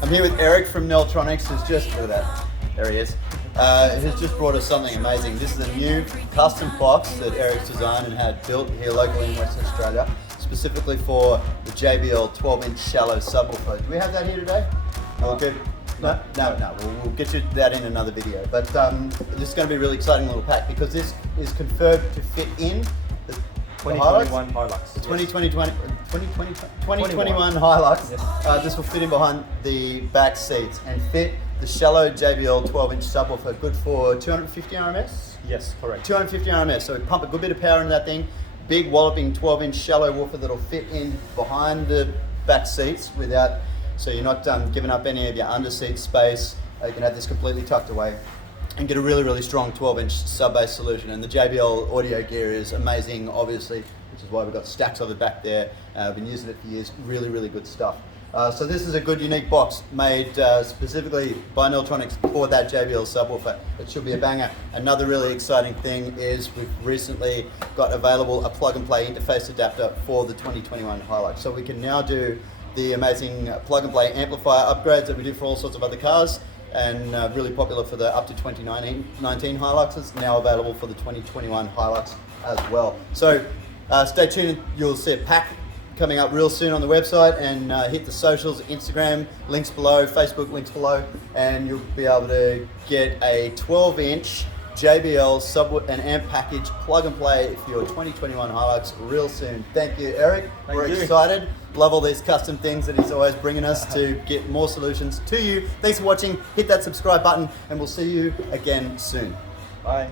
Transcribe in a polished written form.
I'm here with Eric from Neltronics, who's just, look at that, there he is, who's just brought us something amazing. This is a new custom box that Eric's designed and had built here locally in Western Australia, specifically for the JBL 12-inch shallow subwoofer. Do we have that here today? No. Good. No. We'll get you that in another video. But this is going to be a really exciting little pack because this is confirmed to fit in the 2021 Hilux. The 2021 Hilux. Yes. This will fit in behind the back seats and fit the shallow JBL 12-inch subwoofer, good for 250 RMS? Yes, correct. 250 RMS, so we pump a good bit of power into that thing. Big walloping 12-inch shallow woofer that'll fit in behind the back seats without, so you're not giving up any of your under seat space. You can have this completely tucked away and get a really, really strong 12-inch sub-bass solution. And the JBL audio gear is amazing, obviously, which is why we've got stacks of it back there. I've been using it for years. Really, really good stuff. So this is a good, unique box made specifically by Neltronics for that JBL subwoofer. It should be a banger. Another really exciting thing is we've recently got available a plug-and-play interface adapter for the 2021 Hilux. So we can now do the amazing plug-and-play amplifier upgrades that we do for all sorts of other cars, and really popular for the up to 2019 Hiluxes, now available for the 2021 Hilux as well. So stay tuned, you'll see a pack coming up real soon on the website, and hit the socials, Instagram, links below, Facebook, links below, and you'll be able to get a 12-inch JBL sub and amp package plug and play for your 2021 Hilux real soon. Thank you, Eric. We're excited. Love all these custom things that he's always bringing us to get more solutions to you. Thanks for watching. Hit that subscribe button, and we'll see you again soon. Bye.